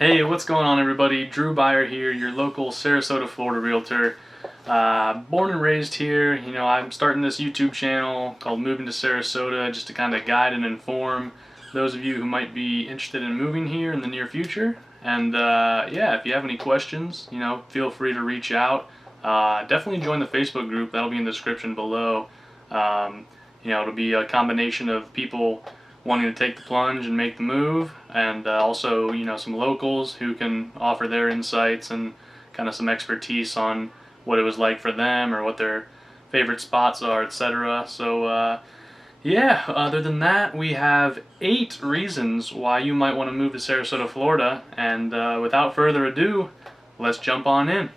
Hey, what's going on, everybody? Drew Byer here, your local Sarasota, Florida realtor. Born and raised here. I'm starting this YouTube channel called Moving to Sarasota just to kind of guide and inform those of you who might be interested in moving here in the near future. And yeah, if you have any questions, feel free to reach out. Definitely join the Facebook group. That'll be in the description below. It'll be a combination of people wanting to take the plunge and make the move, and also some locals who can offer their insights and kind of some expertise on what it was like for them or what their favorite spots are, etc. So yeah, other than that, we have 8 reasons why you might want to move to Sarasota, Florida, and without further ado, let's jump on in.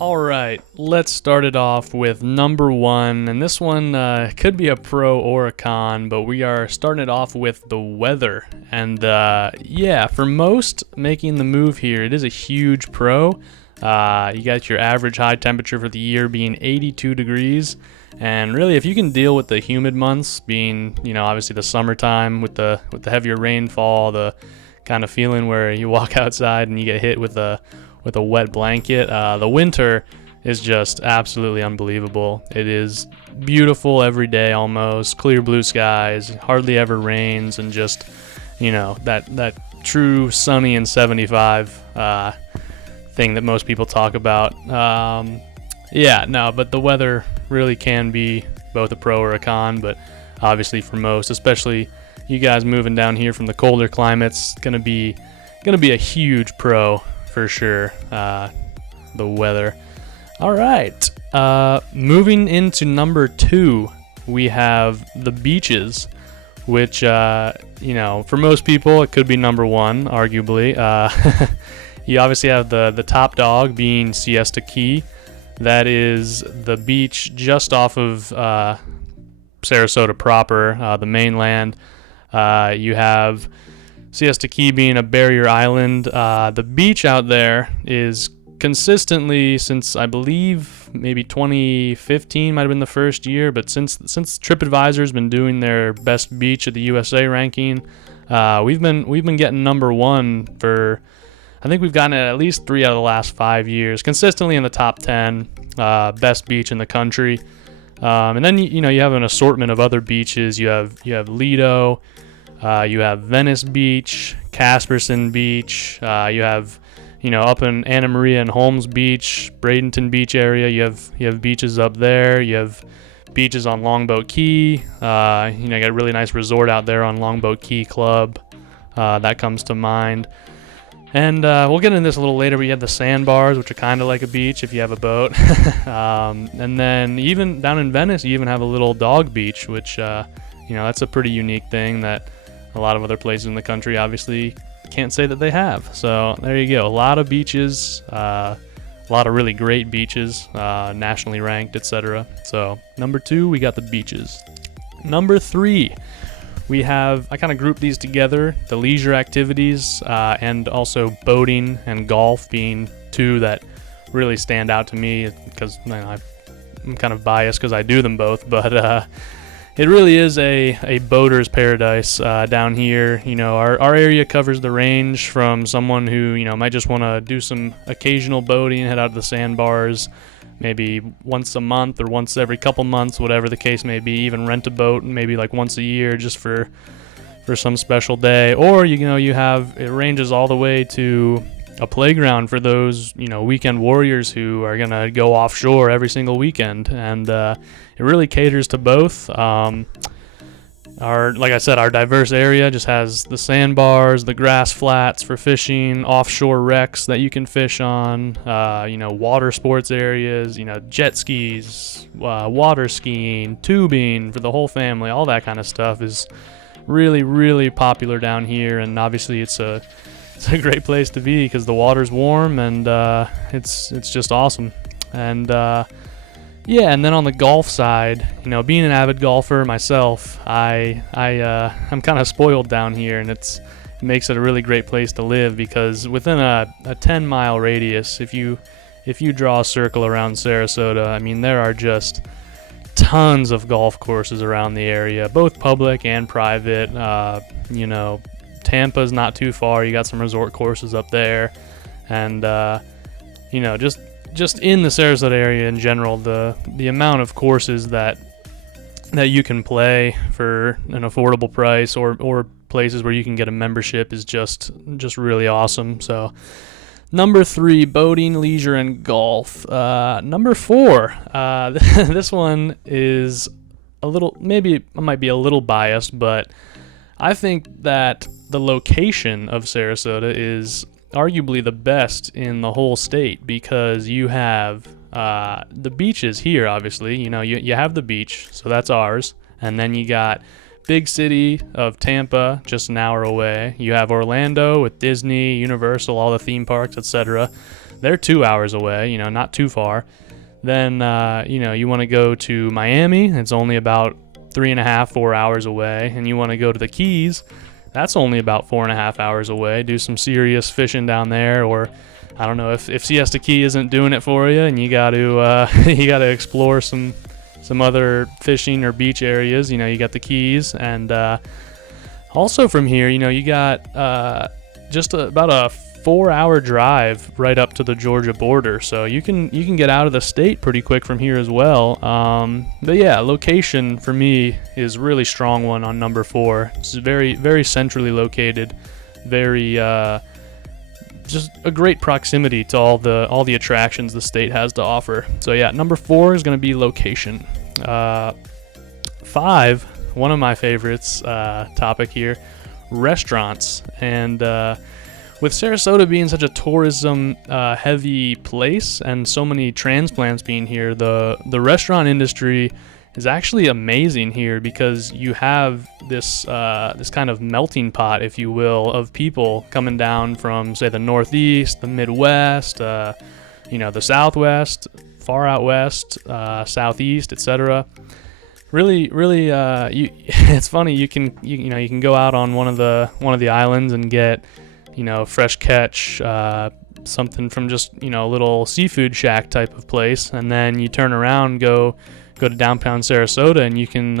Alright, let's start it off with number 1, and this one could be a pro or a con, but we are starting it off with the weather. And yeah, for most making the move here, it is a huge pro. You got your average high temperature for the year being 82 degrees, and really if you can deal with the humid months being, obviously the summertime with the heavier rainfall, the kind of feeling where you walk outside and you get hit with a wet blanket. The winter is just absolutely unbelievable. It is beautiful every day almost, clear blue skies, hardly ever rains, and just, that true sunny and 75 thing that most people talk about. Yeah, no, but the weather really can be both a pro or a con, but obviously for most, especially you guys moving down here from the colder climates, gonna be a huge pro for sure, the weather. All right, moving into number 2, we have the beaches, which, for most people, it could be number 1, arguably. You obviously have the top dog being Siesta Key. That is the beach just off of Sarasota proper, the mainland. You have Siesta Key being a barrier island. The beach out there is consistently, since I believe maybe 2015 might have been the first year, but since TripAdvisor's been doing their best beach of the USA ranking, we've been getting number 1 for, I think we've gotten it at least 3 out of the last 5 years, consistently in the top 10 best beach in the country. And then you have an assortment of other beaches. You have Lido. You have Venice Beach, Casperson Beach. You have, up in Anna Maria and Holmes Beach, Bradenton Beach area. You have beaches up there. You have beaches on Longboat Key. You got a really nice resort out there on Longboat Key Club. That comes to mind. And we'll get into this a little later, but you have the sandbars, which are kind of like a beach if you have a boat. And then even down in Venice, you even have a little dog beach, which, that's a pretty unique thing that a lot of other places in the country obviously can't say that they have. So there you go. A lot of beaches, a lot of really great beaches, nationally ranked, etc. So number 2, we got the beaches. Number 3, we have, I kind of grouped these together, the leisure activities, and also boating and golf being 2 that really stand out to me because I'm kind of biased because I do them both, but it really is a boater's paradise down here. Our area covers the range from someone who, might just want to do some occasional boating, head out to the sandbars, maybe once a month or once every couple months, whatever the case may be, even rent a boat maybe like once a year just for some special day. Or, it ranges all the way to a playground for those, weekend warriors who are going to go offshore every single weekend. And it really caters to both. Like I said, our diverse area just has the sandbars, the grass flats for fishing, offshore wrecks that you can fish on, water sports areas, jet skis, water skiing, tubing for the whole family. All that kind of stuff is really, really popular down here. And obviously it's a great place to be because the water's warm and it's just awesome. And Yeah, and then on the golf side, being an avid golfer myself, I'm kind of spoiled down here, and it's makes it a really great place to live, because within a 10-mile radius, if you draw a circle around Sarasota, I mean, there are just tons of golf courses around the area, both public and private. Tampa's not too far. You got some resort courses up there, and just in the Sarasota area in general, the amount of courses that you can play for an affordable price, or places where you can get a membership, is just really awesome. So number 3, boating, leisure, and golf. Number 4, this one is a little, maybe I might be a little biased, but I think that the location of Sarasota is arguably the best in the whole state, because you have the beaches here. Obviously, you have the beach, so that's ours, and then you got big city of Tampa, just an hour away. You have Orlando with Disney, Universal, all the theme parks, etc. They're 2 hours away, not too far. Then you want to go to Miami, it's only about 3.5-4 hours away. And you want to go to the Keys, that's only about 4.5 hours away. Do some serious fishing down there, or I don't know, if Siesta Key isn't doing it for you and you got to explore some other fishing or beach areas, you got the Keys. And also from here, you got just about a 4-hour drive right up to the Georgia border, so you can get out of the state pretty quick from here as well. But yeah, location for me is really strong one on number 4. It's very, very centrally located, very just a great proximity to all the attractions the state has to offer. So yeah, number 4 is going to be location. 5, one of my favorites, topic here, restaurants. And with Sarasota being such a tourism heavy place, and so many transplants being here, the restaurant industry is actually amazing here, because you have this kind of melting pot, if you will, of people coming down from, say, the Northeast, the Midwest, the Southwest, far out west, Southeast, etc. Really, it's funny. You can go out on one of the islands and get fresh catch, something from just a little seafood shack type of place, and then you turn around, go to downtown Sarasota, and you can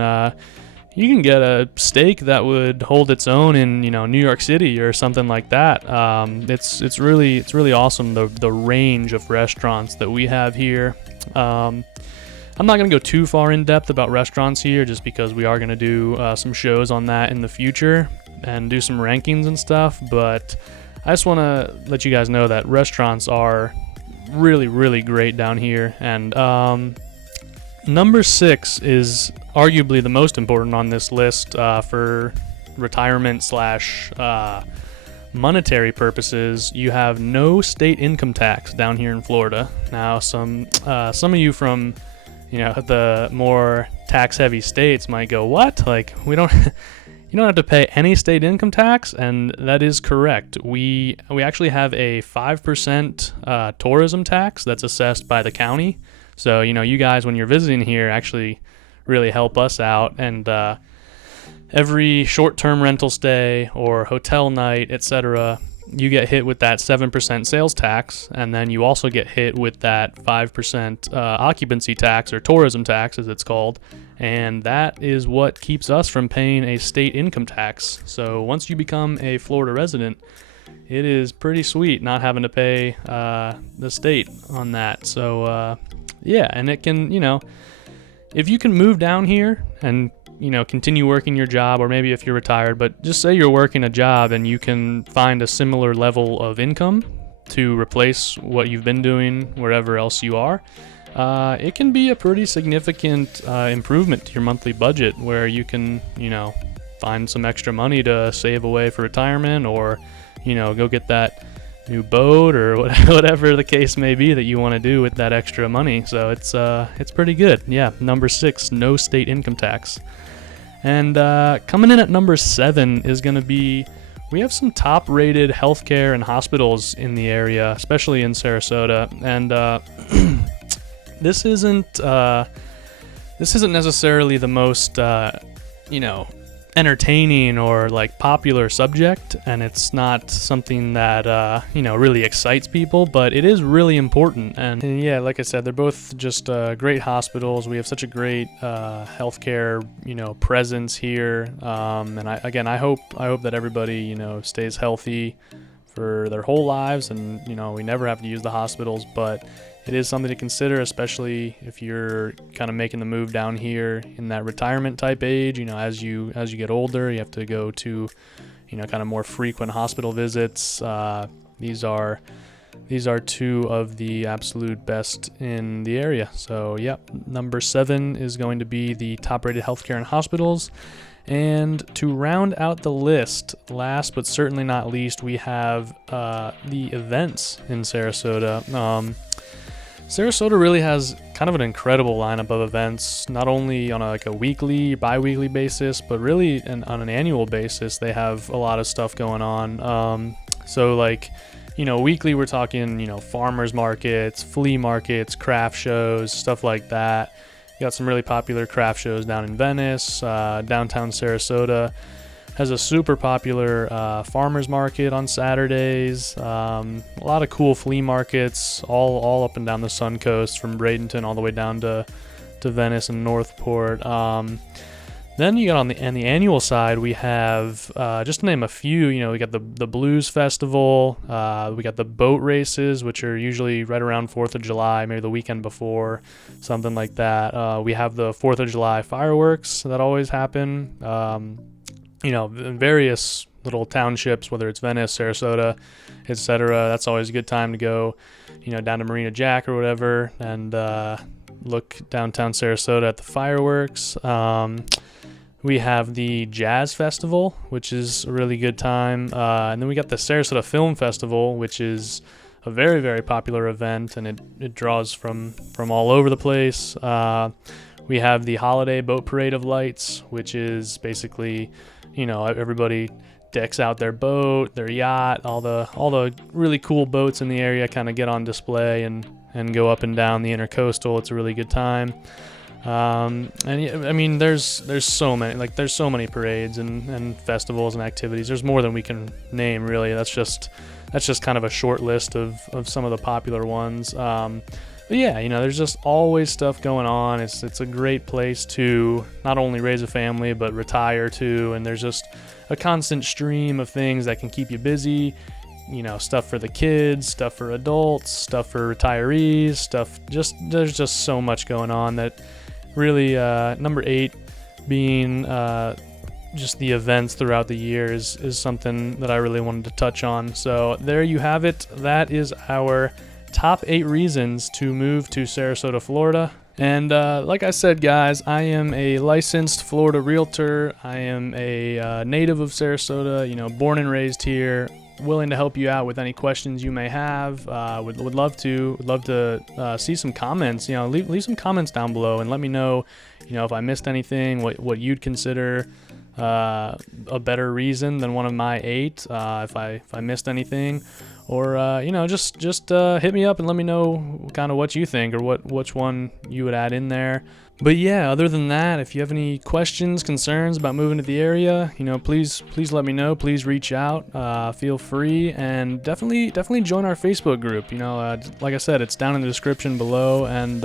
get a steak that would hold its own in New York City or something like that. It's really awesome, the range of restaurants that we have here. I'm not going to go too far in depth about restaurants here, just because we are going to do some shows on that in the future and do some rankings and stuff, but I just want to let you guys know that restaurants are really, really great down here. And number 6 is arguably the most important on this list for retirement / monetary purposes. You have no state income tax down here in Florida. Now, some of you from the more tax-heavy states might go, "What? Like, we don't." You don't have to pay any state income tax, and that is correct. We actually have a 5% tourism tax that's assessed by the county. So, you guys, when you're visiting here, actually really help us out. And every short-term rental stay or hotel night, etc., you get hit with that 7% sales tax, and then you also get hit with that 5% occupancy tax, or tourism tax as it's called, and that is what keeps us from paying a state income tax. So once you become a Florida resident, it is pretty sweet not having to pay the state on that. So yeah, and it can, if you can move down here and continue working your job, or maybe if you're retired, but just say you're working a job and you can find a similar level of income to replace what you've been doing wherever else you are, it can be a pretty significant improvement to your monthly budget, where you can, find some extra money to save away for retirement, or, go get that new boat, or whatever the case may be that you want to do with that extra money. So it's pretty good. Yeah, number 6, no state income tax. And coming in at number 7 is going to be, we have some top-rated healthcare and hospitals in the area, especially in Sarasota. And this isn't necessarily the most entertaining or like popular subject, and it's not something that really excites people, but it is really important. And yeah, like I said, they're both just great hospitals. We have such a great healthcare presence here, and I hope that everybody stays healthy for their whole lives, and we never have to use the hospitals, but it is something to consider, especially if you're kind of making the move down here in that retirement type age. As you get older, you have to go to kind of more frequent hospital visits. These are two of the absolute best in the area. So yep, number 7 is going to be the top-rated healthcare and hospitals. And to round out the list, last but certainly not least, we have the events in Sarasota. Sarasota really has kind of an incredible lineup of events, not only on a weekly, bi-weekly basis, but really on an annual basis. They have a lot of stuff going on. Weekly we're talking, farmers markets, flea markets, craft shows, stuff like that. You got some really popular craft shows down in Venice. Downtown Sarasota has a super popular farmers market on Saturdays. A lot of cool flea markets all up and down the Sun Coast, from Bradenton all the way down to Venice and Northport. Then you got on the annual side, we have, just to name a few, we got the Blues Festival, we got the boat races, which are usually right around 4th of July, maybe the weekend before, something like that. We have the 4th of July fireworks that always happen, in various little townships, whether it's Venice, Sarasota, etc. That's always a good time to go, down to Marina Jack or whatever, and look downtown Sarasota at the fireworks. We have the Jazz Festival, which is a really good time. And then we got the Sarasota Film Festival, which is a very, very popular event, and it draws from all over the place. We have the Holiday Boat Parade of Lights, which is basically, everybody decks out their boat, their yacht, all the really cool boats in the area kind of get on display and go up and down the intercoastal. It's a really good time. There's so many parades and festivals and activities. There's more than we can name, really. That's just kind of a short list of some of the popular ones. But yeah, there's just always stuff going on. It's a great place to not only raise a family, but retire to, and there's just a constant stream of things that can keep you busy. Stuff for the kids, stuff for adults, stuff for retirees, there's just so much going on that really, number 8 being just the events throughout the year is something that I really wanted to touch on. So there you have it. That is our top 8 reasons to move to Sarasota, Florida. And like I said, guys, I am a licensed Florida realtor. I am a native of Sarasota, born and raised here. Willing to help you out with any questions you may have. Would love to see some comments. Leave some comments down below and let me know, if I missed anything, what you'd consider a better reason than one of my 8. If I missed anything, or just hit me up and let me know kind of what you think, or which one you would add in there. But yeah, other than that, if you have any questions, concerns about moving to the area, please let me know. Please reach out. Feel free, and definitely join our Facebook group. Like I said, it's down in the description below, and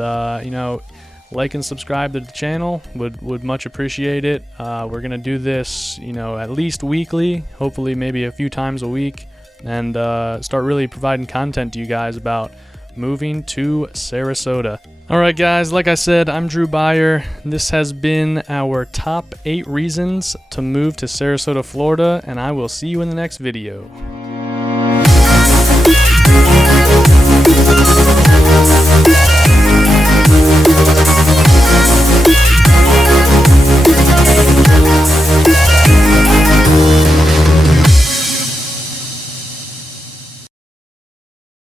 like and subscribe to the channel. Would much appreciate it. We're gonna do this, at least weekly, hopefully maybe a few times a week, and start really providing content to you guys about moving to Sarasota. Alright guys, like I said, I'm Drew Byer. This has been our top 8 reasons to move to Sarasota, Florida, and I will see you in the next video.